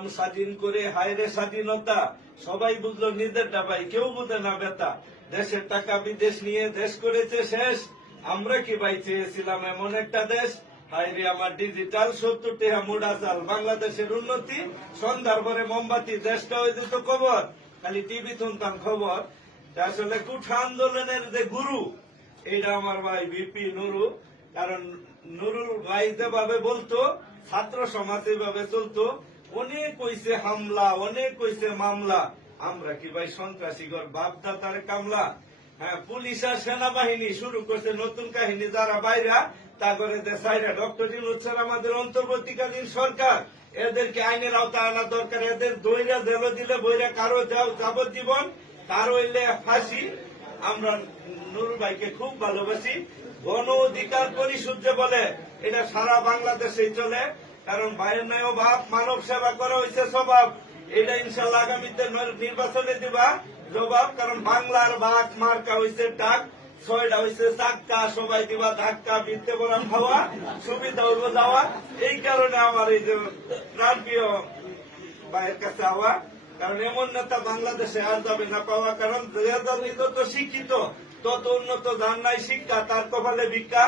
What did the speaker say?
নাম স্বাধীন করে হায়রে স্বাধীনতা, সবাই বুঝলো নিজেরটা ভাই, কেউ বুঝে না বেতা। দেশের টাকা বিদেশ নিয়ে দেশ করেছে শেষ, আমরা কি ভাই চেয়েছিলাম এমন একটা দেশ। হায়রে আমার ডিজিটাল 70 টাকা মুড়া চাল, বাংলাদেশের উন্নতি সন্ধ্যার পরে মোমবাতি, দেশটা হয়ে যেত খবর, খালি টিভি শুনতাম খবর। আসলে কুঠা আন্দোলনের যে গুরু, এটা আমার ভাই ভিপি নুরু। কারণ নুরুল ভাই যেভাবে বলতো, ছাত্র সমাজ এভাবে চলতো, অনেক কইছে হামলা, অনেক কইছে মামলা, আমরা কি ভাই সন্ত্রাসী ঘর বাপ দাদার কামলা। হ্যাঁ, পুলিশ আর সেনাবাহিনী শুরু করছে নতুন কাহিনী, যারা বাইরা তা করে দেশাইরা। ডক্টর ইউনূস স্যার আমাদের অন্তর্বর্তীকালীন সরকার, এদেরকে আইনের আওতায় আনা দরকার। এদের দইরা জেল দিলে বইরা কারো যাবজ্জীবন, কারো হইলে ফাঁসি। আমরা নুরুল ভাইকে খুব ভালোবাসি। গণ অধিকার পরিষদ যে বলে, এটা সারা বাংলাদেশেই চলে। কারণ ভাইয়ের ন্যায় বাপ, মানব সেবা করা হয়েছে স্বভাব। এটা ইনশাল্লাহ আগামীতে নির্বাচনে দিবা জবাব। কারণ বাংলার বাঘ মার্কা হয়েছে ডাক, 6টা হয়েছে চাক্কা, সবাই দিবা ধাক্কা, বৃত্তে বরান খাওয়া, সুবিধা হইব যাওয়া। এই কারণে আমার এই যে প্রাণপ্রিয় ভাইয়ের কাছে আওয়া। কারণ এমন নেতা বাংলাদেশে আর যাবে না পাওয়া। কারণ যত শিক্ষিত তত উন্নত, যার নাই শিক্ষা তার কপালে ভিক্ষা।